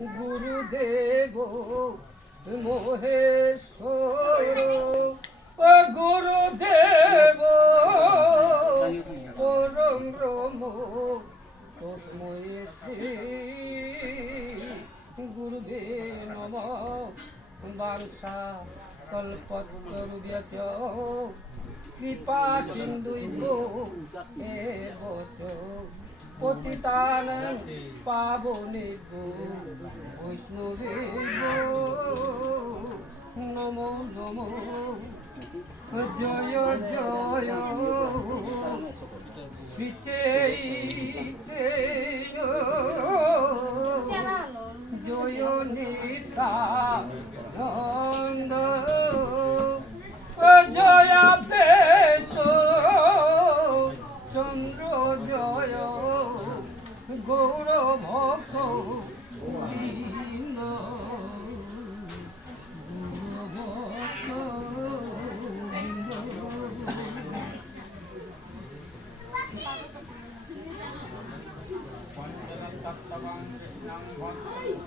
গুরুদেব মহেশ্বর গুরুদেব পরম ব্রহ্ম তস্মৈ শ্রী গুরুবে নমঃ বাংশা কল্পতরুভ্যশ্চ কৃপা সিন্ধুভ্যো এব চ পতিতানাং পাবনেভ্যো বৈষ্ণবেভ্যো নমো নমো জয় জয় শ্রীচৈতন্য জয় নিত্যানন্দ জয় বেদ চন্দ্র জয় গৌর ভক্ত বৃন্দ